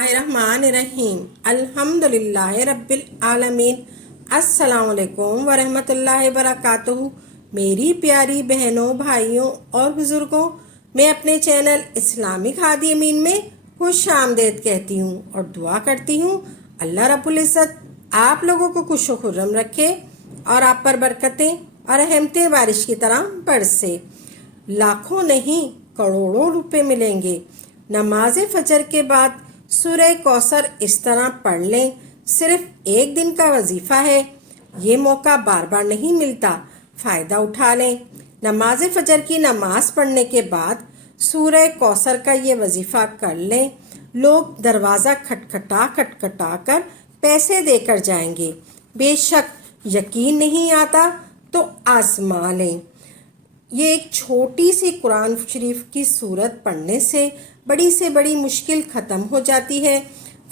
रहमान अल्हम्दुलिल्लाह रब्बिल आलमीन। अस्सलाम वालेकुम वरहमतुल्लाहि वबरकातुहू। मेरी प्यारी बहनों, भाइयों और बुज़ुर्गों, मैं अपने चैनल इस्लामिक हादी अमीन में खुश आमदेद कहती हूँ और दुआ करती हूँ अल्लाह रब्बुल इज़्ज़त आप लोगों को खुश खुर्रम रखे और आप पर बरकतें और रहमतें बारिश की तरह बरसे। लाखों नहीं करोड़ों रुपए मिलेंगे। नमाज फजर के बाद सूरह कौसर इस तरह पढ़ लें। सिर्फ एक दिन का वजीफ़ा है, ये मौका बार बार नहीं मिलता, फ़ायदा उठा लें। नमाज फजर की नमाज पढ़ने के बाद सूरह कौसर का ये वजीफ़ा कर लें। लोग दरवाज़ा खटखटा कर पैसे देकर जाएंगे। बेशक यकीन नहीं आता तो आज़मा लें। ये एक छोटी सी कुरान शरीफ की सूरत पढ़ने से बड़ी मुश्किल ख़त्म हो जाती है।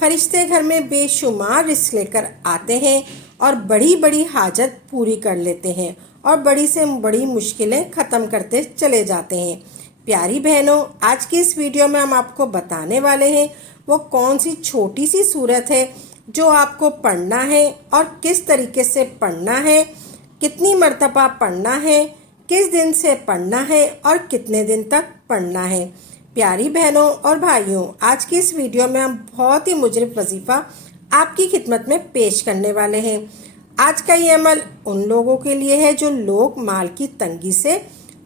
फरिश्ते घर में बेशुमार रिस्क लेकर आते हैं और बड़ी बड़ी हाजत पूरी कर लेते हैं और बड़ी से बड़ी मुश्किलें ख़त्म करते चले जाते हैं। प्यारी बहनों, आज की इस वीडियो में हम आपको बताने वाले हैं वो कौन सी छोटी सी सूरत है जो आपको पढ़ना है और किस तरीके से पढ़ना है, कितनी मर्तबा पढ़ना है, किस दिन से पढ़ना है और कितने दिन तक पढ़ना है। प्यारी बहनों और भाइयों, आज की इस वीडियो में हम बहुत ही मुजरिब वजीफ़ा आपकी खिदमत में पेश करने वाले हैं। आज का ये अमल उन लोगों के लिए है जो लोग माल की तंगी से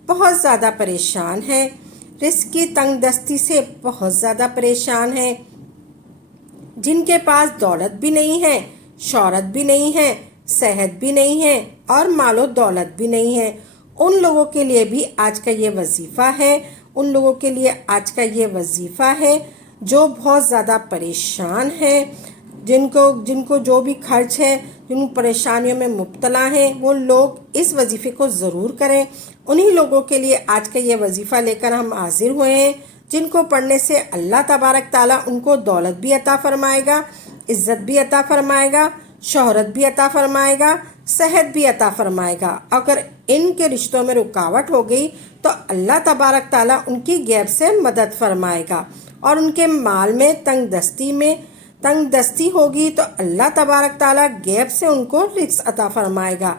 बहुत ज़्यादा परेशान हैं, रिस्क की तंगदस्ती से बहुत ज़्यादा परेशान हैं, जिनके पास दौलत भी नहीं है, शोहरत भी नहीं है, सेहत भी नहीं है और मालो दौलत भी नहीं है। उन लोगों के लिए भी आज का ये वजीफ़ा है। उन लोगों के लिए आज का ये वजीफ़ा है जो बहुत ज़्यादा परेशान हैं, जिनको जो भी खर्च है, जिन परेशानियों में मुब्तला हैं, वो लोग इस वजीफ़े को ज़रूर करें। उन्हीं लोगों के लिए आज का ये वजीफ़ा लेकर हम हाजिर हुए हैं, जिनको पढ़ने से अल्लाह तबारक ताला उनको दौलत भी अता फरमाएगा, इज़्ज़त भी अता फरमाएगा, शोहरत भी अता फरमाएगा, सेहत भी अता फरमाएगा। अगर इनके रिश्तों में रुकावट हो गई तो अल्लाह तबारक ताला उनकी गैब से मदद फरमाएगा और उनके माल में तंगदस्ती होगी तो अल्लाह तबारक ताला गैब से उनको रिस्क अता फरमाएगा।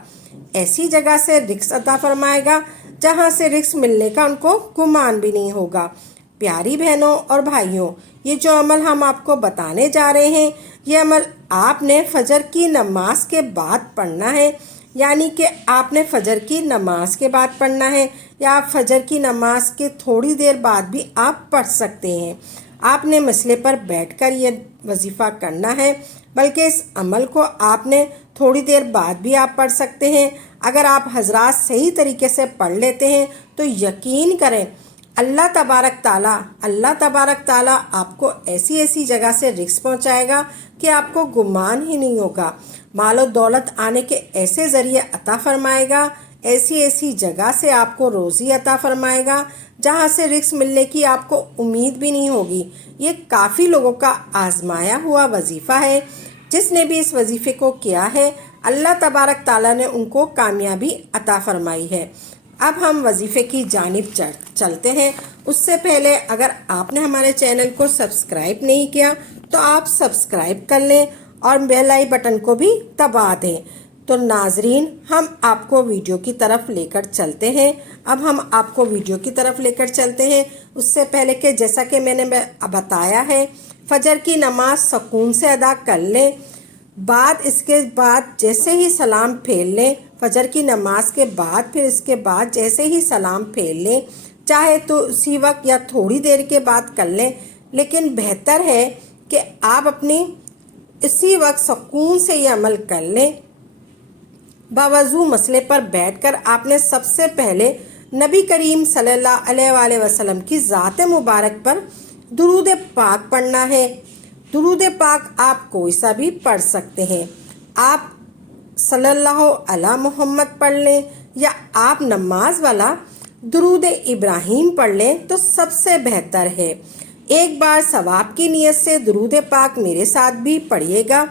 ऐसी जगह से रिस्क अता फरमाएगा जहाँ से रिस्क मिलने का उनको गुमान भी नहीं होगा। प्यारी बहनों और भाइयों, ये जो अमल हम आपको बताने जा रहे हैं, ये अमल आपने फजर की नमाज के बाद पढ़ना है। यानी कि आपने फजर की नमाज के बाद पढ़ना है या फजर की नमाज के थोड़ी देर बाद भी आप पढ़ सकते हैं। आपने मसले पर बैठकर ये वजीफ़ा करना है, बल्कि इस अमल को आपने थोड़ी देर बाद भी आप पढ़ सकते हैं। अगर आप हजरात सही तरीके से पढ़ लेते हैं तो यकीन करें अल्लाह तबारक ताला आपको ऐसी जगह से रिस्क पहुंचाएगा कि आपको गुमान ही नहीं होगा। मालो दौलत आने के ऐसे ज़रिए अता फरमाएगा, ऐसी जगह से आपको रोज़ी अता फरमाएगा जहां से रिस्क मिलने की आपको उम्मीद भी नहीं होगी। ये काफ़ी लोगों का आजमाया हुआ वजीफ़ा है। जिसने भी इस वजीफ़े को किया है अल्लाह तबारक ताला ने उनको कामयाबी अता फरमाई है। अब हम वजीफ़े की जानिब चलते हैं। उससे पहले अगर आपने हमारे चैनल को सब्सक्राइब नहीं किया तो आप सब्सक्राइब कर लें और बेल आई बटन को भी दबा दें। तो नाजरीन, हम आपको वीडियो की तरफ लेकर चलते हैं। अब हम आपको वीडियो की तरफ लेकर चलते हैं। उससे पहले कि जैसा कि मैंने बताया है, फजर की नमाज सुकून से अदा कर लें। इसके बाद जैसे ही सलाम फेर लें, फजर की नमाज के बाद फिर इसके बाद जैसे ही सलाम फेर लें, चाहे तो उसी वक्त या थोड़ी देर के बाद कर लें, लेकिन बेहतर है कि आप अपनी इसी वक्त सुकून से ये अमल कर लें। बावजू मसले पर बैठकर आपने सबसे पहले नबी करीम सल्लल्लाहु अलैहि वसल्लम की ज़ात मुबारक पर दुरूद पाक पढ़ना है। दुरूद पाक आप कोई सा भी पढ़ सकते हैं। आप सल्लल्लाहु अला मोहम्मद पढ़ लें या आप नमाज वाला दुरूद इब्राहीम पढ़ लें तो सबसे बेहतर है। एक बार सवाब की नीयत से दुरूद पाक मेरे साथ भी पढ़िएगा।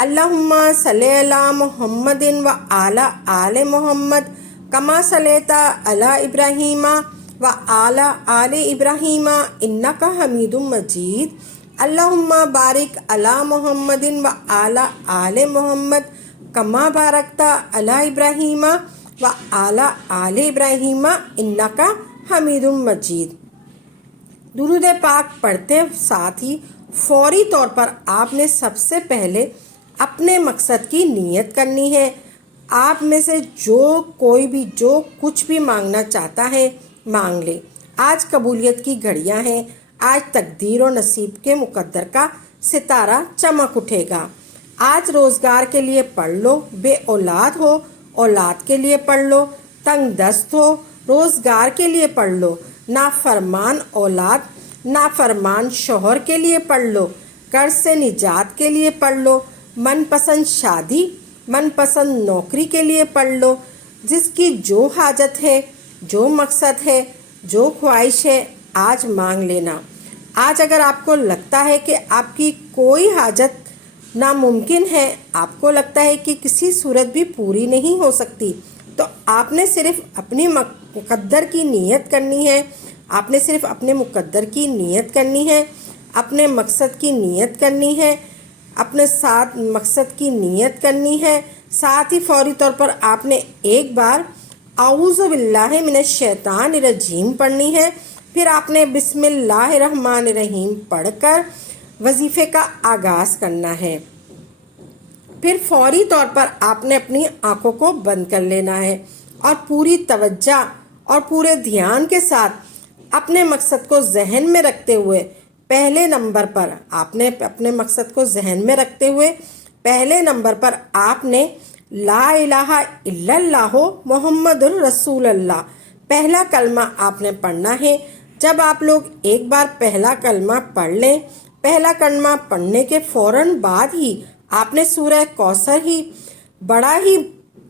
अल्लाहुम्मा सल्ली अला मुहम्मदिन व आला आले मोहम्मद कमा सल्लैता अला इब्राहीमा व आला आले इब्राहीमा इन्नका हमीदुम मजीद। अल्लाहुम्मा बारिक अला मुहम्मदिन व आला आले मोहम्मद कमा बारकता अला इब्राहीमा व आला आले इब्राहीमा इन्नका हमीदुम मजीद। दुरूद पाक पढ़ते साथ ही फौरी तौर पर आपने सबसे पहले अपने मकसद की नीयत करनी है। आप में से कोई भी जो कुछ भी मांगना चाहता है मांग ले। आज कबूलियत की घड़ियां हैं। आज तकदीर और नसीब के मुकद्दर का सितारा चमक उठेगा। आज रोज़गार के लिए पढ़ लो, बे औलाद हो औलाद के लिए पढ़ लो, तंग दस्त हो रोज़गार के लिए पढ़ लो, नाफरमान औलाद नाफरमान शोहर के लिए पढ़ लो, कर्ज से निजात के लिए पढ़ लो, मनपसंद शादी मनपसंद नौकरी के लिए पढ़ लो। जिसकी जो हाजत है, जो मकसद है, जो ख्वाहिश है, आज मांग लेना। आज अगर आपको लगता है कि आपकी कोई हाजत नामुमकिन है, आपको लगता है कि किसी सूरत भी पूरी नहीं हो सकती, तो आपने सिर्फ अपनी मुकद्दर की नीयत करनी है। आपने सिर्फ अपने मुकद्दर की नीयत करनी है, अपने मकसद की नीयत करनी है, अपने साथ मकसद की नीयत करनी है। साथ ही फौरी तौर पर आपने एक बार आऊज़ु बिल्लाहि मिनश शैतानिर रजीम पढ़नी है। फिर आपने बिस्मिल्लाहिर्रहमानिर्रहीम पढ़कर वजीफ़े का आगाज़ करना है। फिर फौरी तौर पर आपने अपनी आंखों को बंद कर लेना है और पूरी तवज्जो और पूरे ध्यान के साथ अपने मकसद को जहन में रखते हुए पहले नंबर पर आपने अपने मकसद को जहन में रखते हुए पहले नंबर पर आपने ला इलाहा इल्लल्लाह मुहम्मदुर रसूलुल्लाह पहला कलमा आपने पढ़ना है। जब आप लोग एक बार पहला कलमा पढ़ लें, पहला कलमा पढ़ने के फ़ौरन बाद ही आपने सूरह कौसर ही बड़ा ही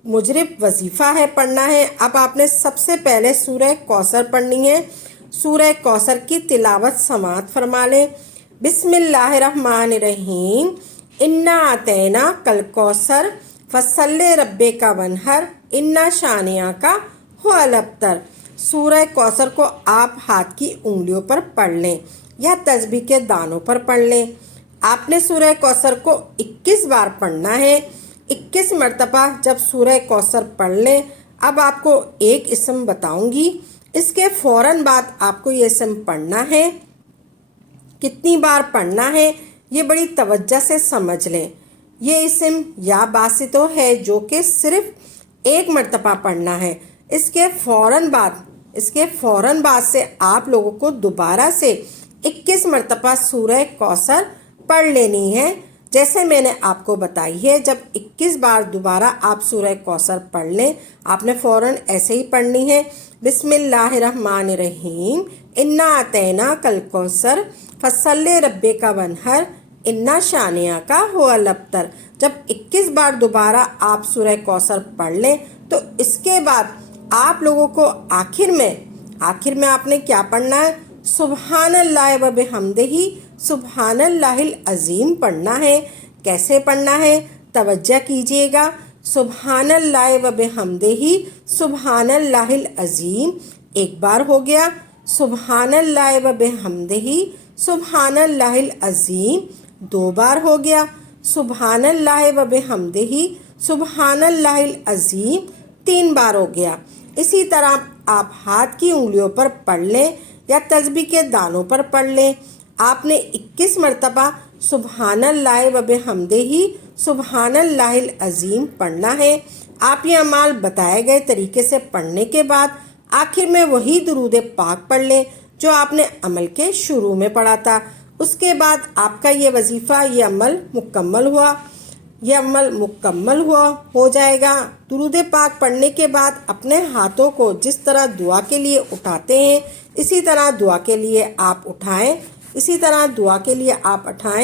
मुजरिब वजीफ़ा है पढ़ना है। अब आपने सबसे पहले सूरह कौसर पढ़नी है। सूरह कौसर की तिलावत समात फरमा लें। बिस्मिल्लाहिर्रहमानिर्रहीम इन्ना आतैना कल कौसर फसल्ले रब्बे का वनहर इन्ना शानिया का हो अलबतर। सूरह कौसर को आप हाथ की उंगलियों पर पढ़ लें या तस्बीह के दानों पर पढ़ लें। आपने सूरह कौसर को 21 बार पढ़ना है। 21 मरतबा जब सूरह कौसर पढ़ लें, अब आपको एक इसम बताऊंगी, इसके फ़ौरन बाद आपको ये इसम पढ़ना है। कितनी बार पढ़ना है ये बड़ी तवज्जो से समझ लें। ये इसम या बासितो है जो कि सिर्फ एक मरतबा पढ़ना है। इसके फ़ौरन बाद से आप लोगों को दोबारा से 21 मरतबा सूरह कौसर पढ़ लेनी है जैसे मैंने आपको बताई है। जब 21 बार दोबारा आप सूरह कौसर पढ़ लें, आपने फ़ौरन ऐसे ही पढ़नी है। बिस्मिल्लाहिर्रहमानिर्रहीम इन्ना आतैना कल कौसर फसल्ले रब्बे का वनहर इन्ना शानिया का हुआ लबतर। जब 21 बार दोबारा आप सूरह कौसर पढ़ लें तो इसके बाद आप लोगों को आखिर में आपने क्या पढ़ना है? सुबहानल्लाह व बिहम्दिही सुबहानल्लाहिल अज़ीम पढ़ना है। कैसे पढ़ना है? तवज्जो कीजिएगा। सुबहानल्लाह व बिहम्दिही सुबहानल्लाहिल अज़ीम एक बार हो गया। सुबहानल्लाह व बिहम्दिही सुबहानल्लाहिल अज़ीम 2 बार हो गया। सुबहानल्लाह व बिहम्दिही सुबहानल्लाहिल अज़ीम 3 बार हो गया। इसी तरह आप हाथ की उंगलियों पर पढ़ लें या तस्बीह के दानों पर पढ़ लें। आपने 21 मरतबा सुबहानल्लाह व बिहम्दिही सुबहानल्लाहिल अज़ीम पढ़ना है। आप ये अमाल बताए गए तरीके से पढ़ने के बाद आखिर में वही दुरूद पाक पढ़ लें जो आपने अमल के शुरू में पढ़ा था। उसके बाद आपका ये वजीफ़ा ये अमल मुकम्मल हो जाएगा। दुरूद पाक पढ़ने के बाद अपने हाथों को जिस तरह दुआ के लिए उठाते हैं इसी तरह दुआ के लिए आप उठाएं।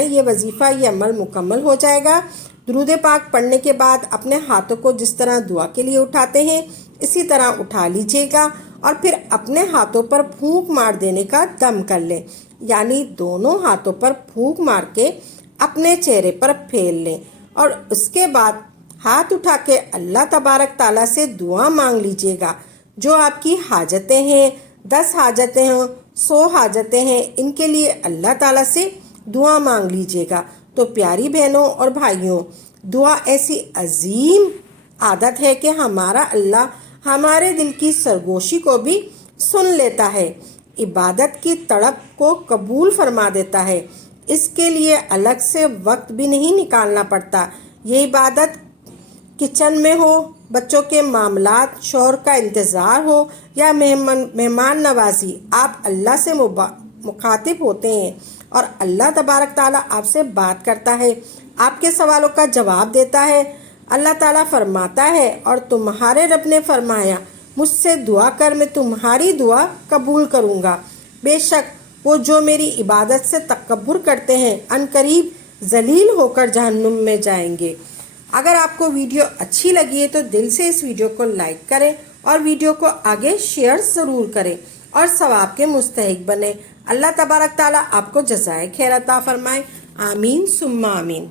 ये वजीफ़ा ये अमल मुकम्मल हो जाएगा। दुरूद पाक पढ़ने के बाद अपने हाथों को जिस तरह दुआ के लिए उठाते हैं इसी तरह उठा लीजिएगा और फिर अपने हाथों पर फूंक मार देने का दम कर लें, यानी दोनों हाथों पर फूंक मार के अपने चेहरे पर फेर लें और उसके बाद हाथ उठा के अल्लाह तबारक ताला से दुआ मांग लीजिएगा। जो आपकी हाजतें हैं, 10 हाजतें हों, 100 हाजतें हैं, इनके लिए अल्लाह ताला से दुआ मांग लीजिएगा। तो प्यारी बहनों और भाइयों, दुआ ऐसी अजीम आदत है कि हमारा अल्लाह हमारे दिल की सरगोशी को भी सुन लेता है, इबादत की तड़प को कबूल फरमा देता है। इसके लिए अलग से वक्त भी नहीं निकालना पड़ता। ये इबादत किचन में हो, बच्चों के मामलात, शौहर का इंतज़ार हो या मेहमान नवाजी, आप अल्लाह से मुखातिब होते हैं और अल्लाह तबारक ताला आपसे बात करता है, आपके सवालों का जवाब देता है। अल्लाह ताला फरमाता है, और तुम्हारे रब ने फरमाया, मुझसे दुआ कर, मैं तुम्हारी दुआ कबूल करूँगा। बेशक वो जो मेरी इबादत से तकब्बुर करते हैं अनकरीब जलील होकर जहन्नुम में जाएंगे। अगर आपको वीडियो अच्छी लगी है तो दिल से इस वीडियो को लाइक करें और वीडियो को आगे शेयर ज़रूर करें और सवाब के मुस्तहिक बने। अल्लाह तबारक ताला आपको जज़ाए खैर अता फरमाए। आमीन सुम्मा आमीन।